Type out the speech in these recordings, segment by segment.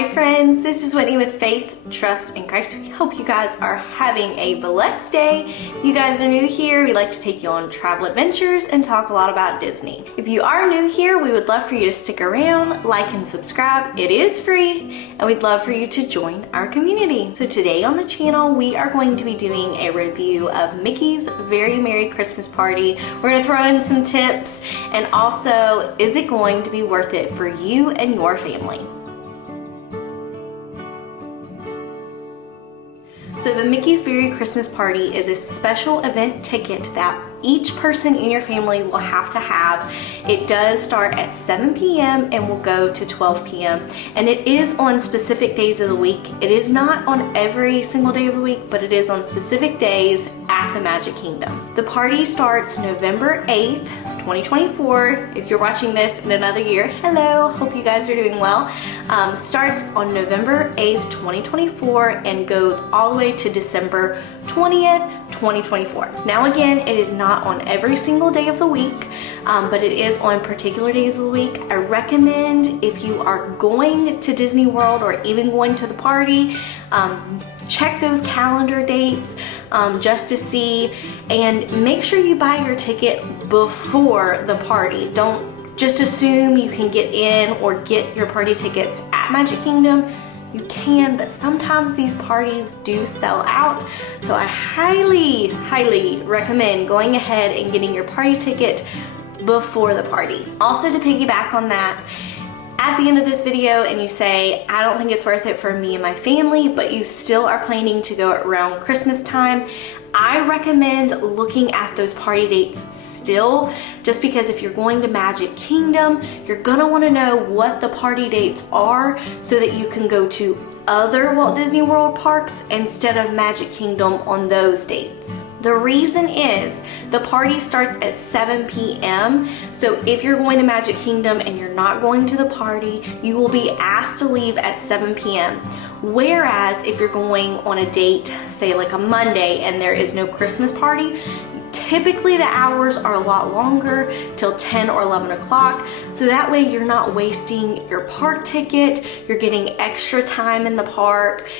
Hi friends, this is Whitney with Faith, Trust, and Christ. We hope you guys are having a blessed day. If you guys are new here, we like to take you on travel adventures and talk a lot about Disney. If you are new here, we would love for you to stick around, like and subscribe. It is free, and we'd love for you to join our community. So today on the channel, we are going to be doing a review of Mickey's Very Merry Christmas Party. We're gonna throw in some tips, and also, is it going to be worth it for you and your family? So the Mickey's Very Christmas Party is a special event ticket that each person in your family will have to have. It does start at 7 p.m. and will go to 12 p.m. and it is on specific days of the week. It is not on every single day of the week, but it is on specific days at the Magic Kingdom. The party starts November 8th, 2024. If you're watching this in another year, hello, hope you guys are doing well. Starts on November 8th, 2024 and goes all the way to December 20th, 2024. Now again, it is not on every single day of the week, but it is on particular days of the week. I recommend if you are going to Disney World or even going to the party, check those calendar dates just to see, and make sure you buy your ticket before the party. Don't just assume you can get in or get your party tickets at Magic Kingdom. You can, but sometimes these parties do sell out. So I highly recommend going ahead and getting your party ticket before the party. Also, to piggyback on that, at the end of this video and you say, I don't think it's worth it for me and my family, but you still are planning to go around Christmas time, I recommend looking at those party dates still, just because if you're going to Magic Kingdom, you're gonna wanna know what the party dates are so that you can go to other Walt Disney World parks instead of Magic Kingdom on those dates. The reason is the party starts at 7 p.m. So if you're going to Magic Kingdom and you're not going to the party, you will be asked to leave at 7 p.m. Whereas if you're going on a date, say like a Monday, and there is no Christmas party, typically the hours are a lot longer, till 10 or 11 o'clock. So that way you're not wasting your park ticket, you're getting extra time in the park.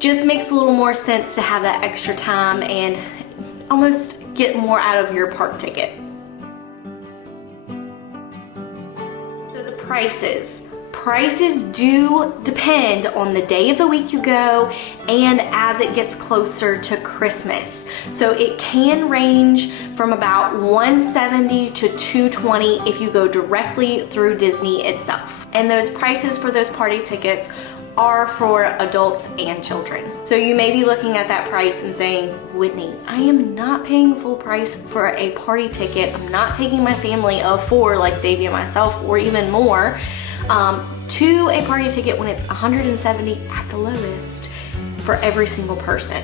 Just makes a little more sense to have that extra time and almost get more out of your park ticket. So the prices. Prices do depend on the day of the week you go and as it gets closer to Christmas. So it can range from about $170 to $220 if you go directly through Disney itself. And those prices for those party tickets are for adults and children. So you may be looking at that price and saying, Whitney, I am not paying full price for a party ticket. I'm not taking my family of 4 like Davey and myself, or even more, to a party ticket when it's $170 at the lowest for every single person.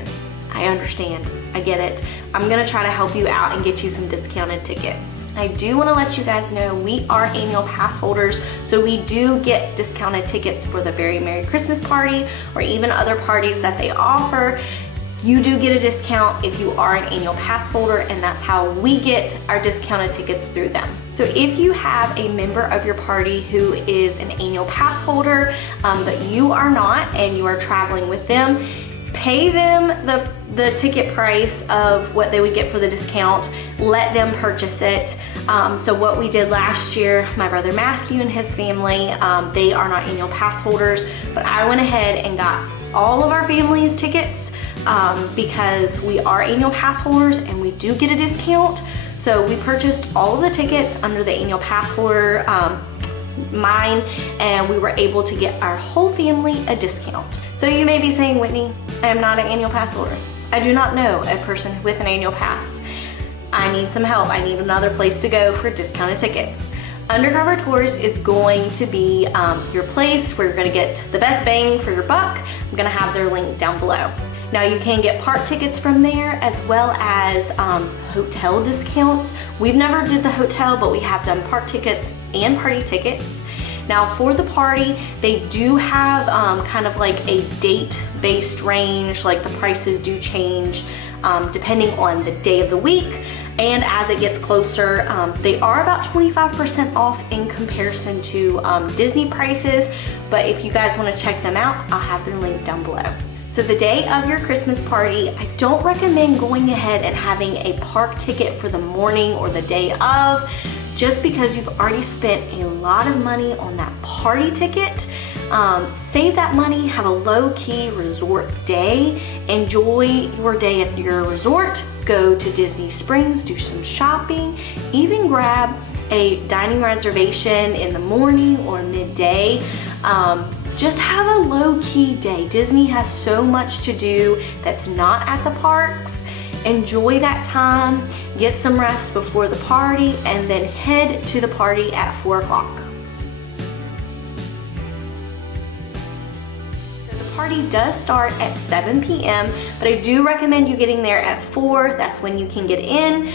I understand, I get it. I'm gonna try to help you out and get you some discounted tickets. I do want to let you guys know we are annual pass holders, so we do get discounted tickets for the Very Merry Christmas Party or even other parties that they offer. You do get a discount if you are an annual pass holder, and that's how we get our discounted tickets through them. So if you have a member of your party who is an annual pass holder, but you are not and you are traveling with them, pay them the ticket price of what they would get for the discount. Let them purchase it. So what we did last year, my brother Matthew and his family, they are not annual pass holders, but I went ahead and got all of our family's tickets because we are annual pass holders and we do get a discount. So we purchased all of the tickets under the annual pass holder mine, and we were able to get our whole family a discount. So you may be saying, Whitney, I am not an annual pass holder. I do not know a person with an annual pass. I need some help. I need another place to go for discounted tickets. Undercover Tourist is going to be your place where you're gonna get the best bang for your buck. I'm gonna have their link down below. Now you can get park tickets from there as well as hotel discounts. We've never did the hotel, but we have done park tickets and party tickets. Now for the party, they do have kind of like a date-based range, like the prices do change depending on the day of the week And as it gets closer, they are about 25% off in comparison to Disney prices. But if you guys want to check them out, I'll have their link down below. So the day of your Christmas party, I don't recommend going ahead and having a park ticket for the morning or the day of, just because you've already spent a lot of money on that party ticket. Save that money, have a low-key resort day, enjoy your day at your resort, go to Disney Springs, do some shopping, even grab a dining reservation in the morning or midday. Just have a low-key day. Disney has so much to do that's not at the parks. Enjoy that time, get some rest before the party, and then head to the party at 4 o'clock. The party does start at 7 p.m., but I do recommend you getting there at 4. That's when you can get in,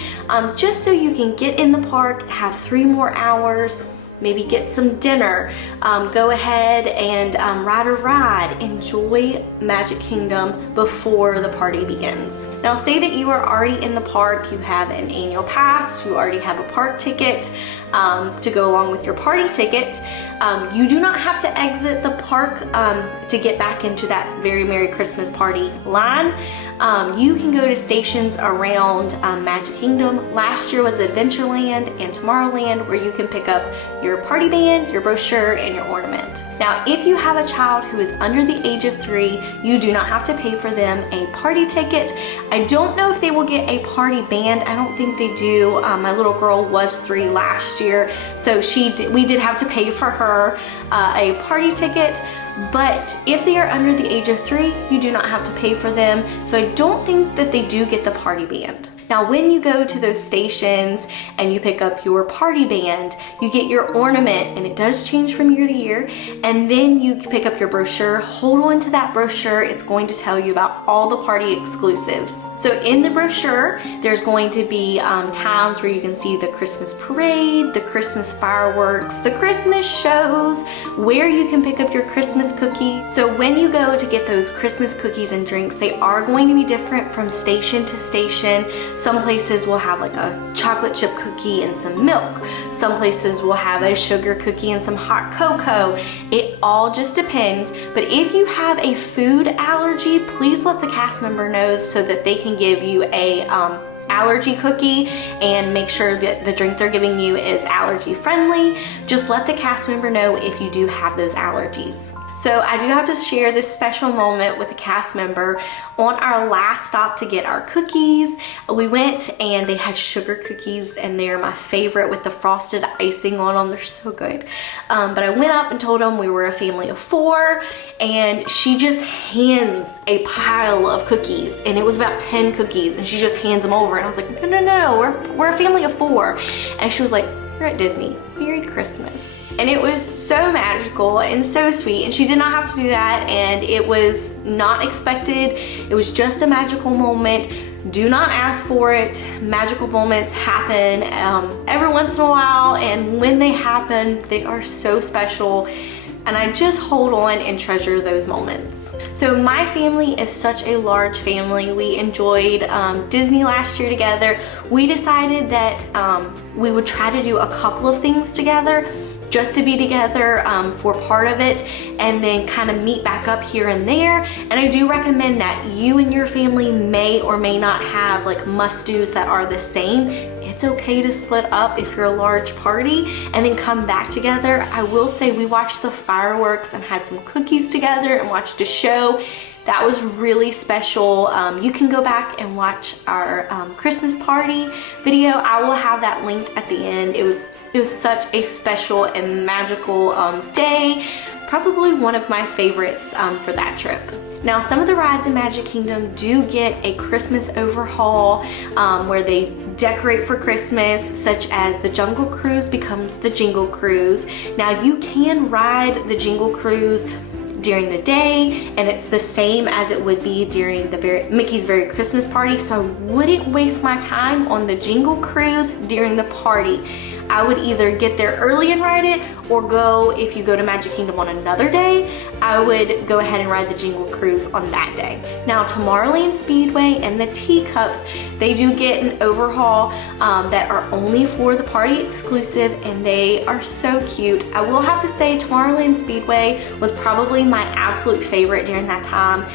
just so you can get in the park, have 3 more hours, maybe get some dinner, go ahead and ride a ride, enjoy Magic Kingdom before the party begins. Now say that you are already in the park, you have an annual pass, you already have a park ticket to go along with your party ticket. You do not have to exit the park to get back into that very Merry Christmas party line. You can go to stations around Magic Kingdom. Last year was Adventureland and Tomorrowland, where you can pick up your party band, your brochure, and your ornament. Now, if you have a child who is under the age of 3, you do not have to pay for them a party ticket. I don't know if they will get a party band. I don't think they do. My little girl was 3 last year, so we did have to pay for her a party ticket. But if they are under the age of 3, you do not have to pay for them. So I don't think that they do get the party band. Now, when you go to those stations and you pick up your party band, you get your ornament, and it does change from year to year, and then you pick up your brochure. Hold on to that brochure. It's going to tell you about all the party exclusives. So in the brochure, there's going to be times where you can see the Christmas parade, the Christmas fireworks, the Christmas shows, where you can pick up your Christmas cookie. So when you go to get those Christmas cookies and drinks, they are going to be different from station to station. Some places will have like a chocolate chip cookie and some milk. Some places will have a sugar cookie and some hot cocoa. It all just depends. But if you have a food allergy, please let the cast member know so that they can give you a allergy cookie and make sure that the drink they're giving you is allergy friendly. Just let the cast member know if you do have those allergies. So I do have to share this special moment with a cast member. On our last stop to get our cookies, we went and they had sugar cookies, and they're my favorite with the frosted icing on them. They're so good. But I went up and told them we were a family of 4, and she just hands a pile of cookies, and it was about 10 cookies, and she just hands them over, and I was like, no, we're a family of 4. And she was like, "You're at Disney. Merry Christmas." And it was so magical and so sweet, and she did not have to do that, and it was not expected. It was just a magical moment. Do not ask for it. Magical moments happen every once in a while, and when they happen, they are so special, and I just hold on and treasure those moments. So my family is such a large family. We enjoyed Disney last year together. We decided that we would try to do a couple of things together, just to be together for part of it, and then kind of meet back up here and there. And I do recommend that you and your family may or may not have like must-dos that are the same. It's okay to split up if you're a large party and then come back together. I will say we watched the fireworks and had some cookies together and watched a show. That was really special. You can go back and watch our Christmas party video. I will have that linked at the end. It was such a special and magical day. Probably one of my favorites for that trip. Now, some of the rides in Magic Kingdom do get a Christmas overhaul where they decorate for Christmas, such as the Jungle Cruise becomes the Jingle Cruise. Now, you can ride the Jingle Cruise during the day, and it's the same as it would be during the Mickey's Very Christmas Party, so I wouldn't waste my time on the Jingle Cruise during the party. I would either get there early and ride it, or go, if you go to Magic Kingdom on another day, I would go ahead and ride the Jingle Cruise on that day. Now, Tomorrowland Speedway and the Teacups, they do get an overhaul that are only for the party exclusive, and they are so cute. I will have to say Tomorrowland Speedway was probably my absolute favorite during that time.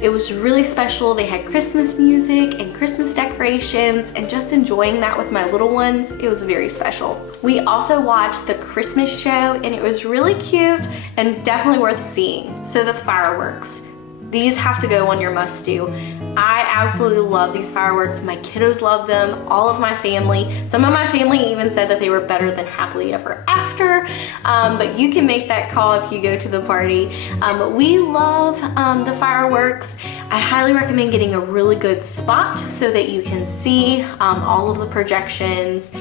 It was really special. They had Christmas music and Christmas decorations, and just enjoying that with my little ones, it was very special. We also watched the Christmas show, and it was really cute and definitely worth seeing. So the fireworks, these have to go on your must-do. I absolutely love these fireworks. My kiddos love them, all of my family. Some of my family even said that they were better than Happily Ever After, but you can make that call if you go to the party. But we love the fireworks. I highly recommend getting a really good spot so that you can see all of the projections.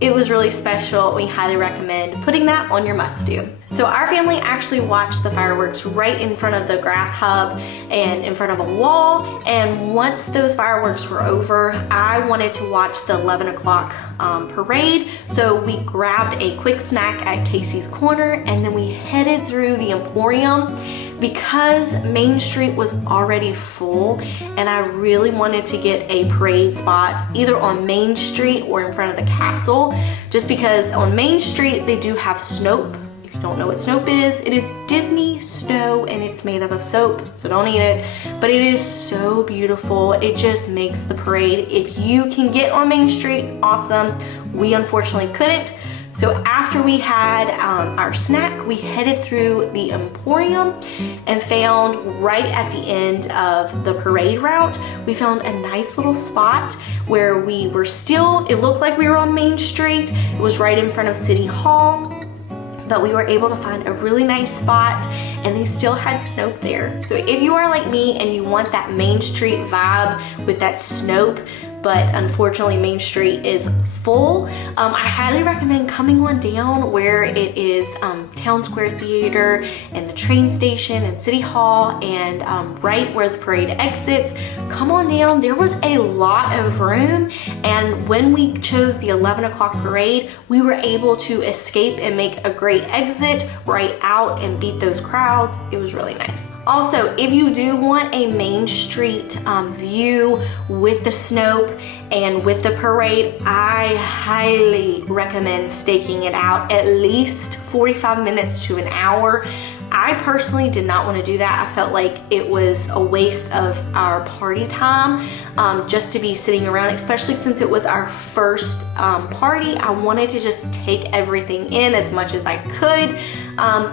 It was really special. We highly recommend putting that on your must-do. So our family actually watched the fireworks right in front of the grass hub and in front of a wall. And once those fireworks were over, I wanted to watch the 11 o'clock parade. So we grabbed a quick snack at Casey's Corner, and then we headed through the Emporium because Main Street was already full, and I really wanted to get a parade spot either on Main Street or in front of the castle, just because on Main Street they do have Snope. If you don't know what Snope is, it is Disney snow, and it's made out of soap, so don't eat it, but it is so beautiful. It just makes the parade. If you can get on Main Street, awesome. We unfortunately couldn't. So after we had our snack, we headed through the Emporium and found right at the end of the parade route, we found a nice little spot where we were still, it looked like we were on Main Street. It was right in front of City Hall, but we were able to find a really nice spot, and they still had Snope there. So if you are like me and you want that Main Street vibe with that Snope, but unfortunately Main Street is full, I highly recommend coming on down where it is Town Square Theater and the train station and City Hall, and right where the parade exits. Come on down. There was a lot of room, and when we chose the 11 o'clock parade, we were able to escape and make a great exit right out and beat those crowds. It was really nice. Also, if you do want a Main Street view with the Snope and with the parade, I highly recommend staking it out at least 45 minutes to an hour. I personally did not want to do that. I felt like it was a waste of our party time just to be sitting around, especially since it was our first party. I wanted to just take everything in as much as I could.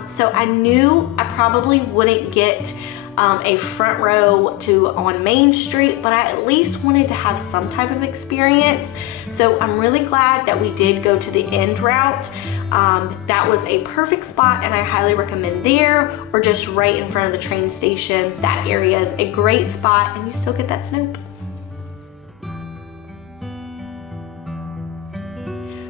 So I knew I probably wouldn't get a front row on Main Street, but I at least wanted to have some type of experience. So I'm really glad that we did go to the end route. That was a perfect spot, and I highly recommend there, or just right in front of the train station. That area is a great spot, and you still get that Snoop.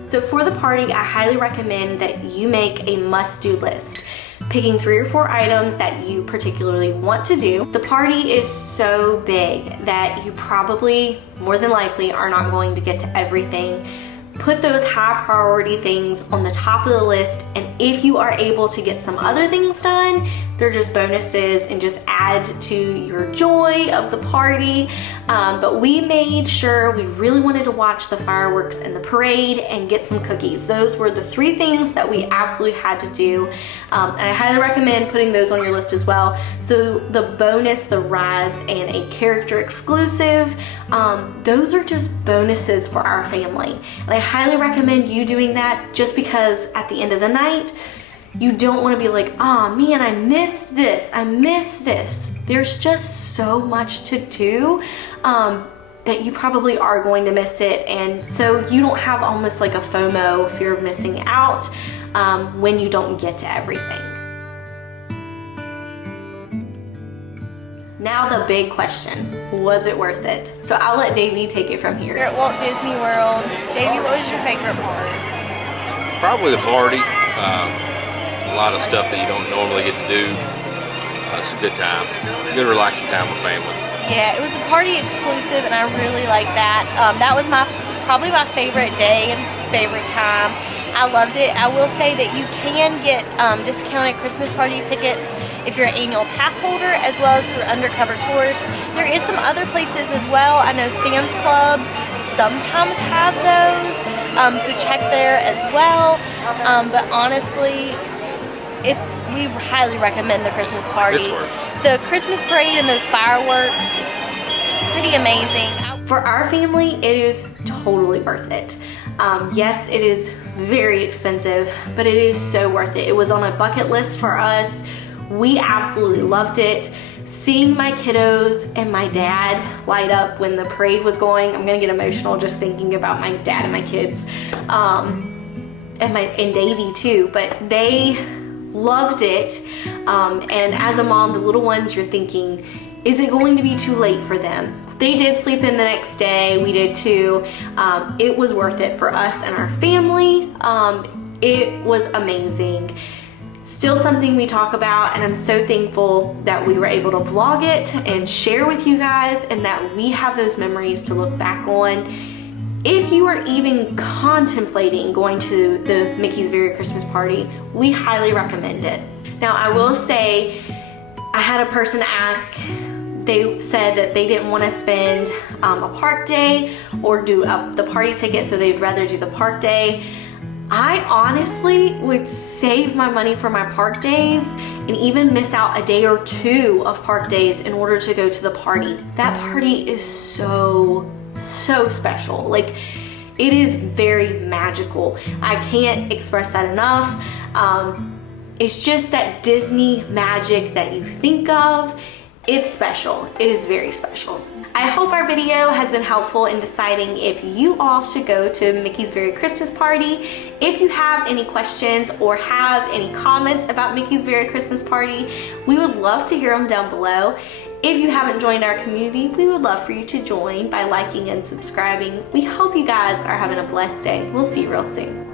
So for the party, I highly recommend that you make a must-do list, picking 3 or 4 items that you particularly want to do. The party is so big that you probably, more than likely, are not going to get to everything. Put those high priority things on the top of the list, and if you are able to get some other things done, they're just bonuses and just add to your joy of the party. But we made sure we really wanted to watch the fireworks and the parade and get some cookies. Those were the 3 things that we absolutely had to do. And I highly recommend putting those on your list as well. So the bonus, the rides, and a character exclusive, those are just bonuses for our family. And I highly recommend you doing that, just because at the end of the night, you don't want to be like, oh man, I missed this, I missed this. There's just so much to do that you probably are going to miss it, and so you don't have almost like a FOMO, fear of missing out, when you don't get to everything. Now the big question, was it worth it? So I'll let Davey take it from here. You're at Walt Disney World. Davey, what was your favorite part? Probably the party. A lot of stuff that you don't normally get to do. It's a good time. Good relaxing time with family. Yeah, it was a party exclusive, and I really liked that. That was probably my favorite day and favorite time. I loved it. I will say that you can get discounted Christmas party tickets if you're an annual pass holder, as well as through Undercover Tourist. There is some other places as well. I know Sam's Club sometimes have those, so check there as well. But honestly, we highly recommend the Christmas party. It's worth it. The Christmas parade and those fireworks, pretty amazing. For our family, it is totally worth it. Yes, it is very expensive, but it is so worth it. It was on a bucket list for us. We absolutely loved it. Seeing my kiddos and my dad light up when the parade was going, I'm gonna get emotional just thinking about my dad and my kids, and Davey too, but they loved it. And as a mom, the little ones, you're thinking, is it going to be too late for them? They did sleep in the next day, we did too. It was worth it for us and our family. It was amazing. Still something we talk about, and I'm so thankful that we were able to vlog it and share with you guys, and that we have those memories to look back on. If you are even contemplating going to the Mickey's Very Christmas Party, we highly recommend it. Now, I will say, I had a person ask, they said that they didn't want to spend a park day or do the party ticket, so they'd rather do the park day. I honestly would save my money for my park days and even miss out a day or two of park days in order to go to the party. That party is so special. Like, it is very magical. I can't express that enough. It's just that Disney magic that you think of. It's special. It is very special. I hope our video has been helpful in deciding if you all should go to Mickey's Very Christmas Party. If you have any questions or have any comments about Mickey's Very Christmas Party, we would love to hear them down below. If you haven't joined our community, we would love for you to join by liking and subscribing. We hope you guys are having a blessed day. We'll see you real soon.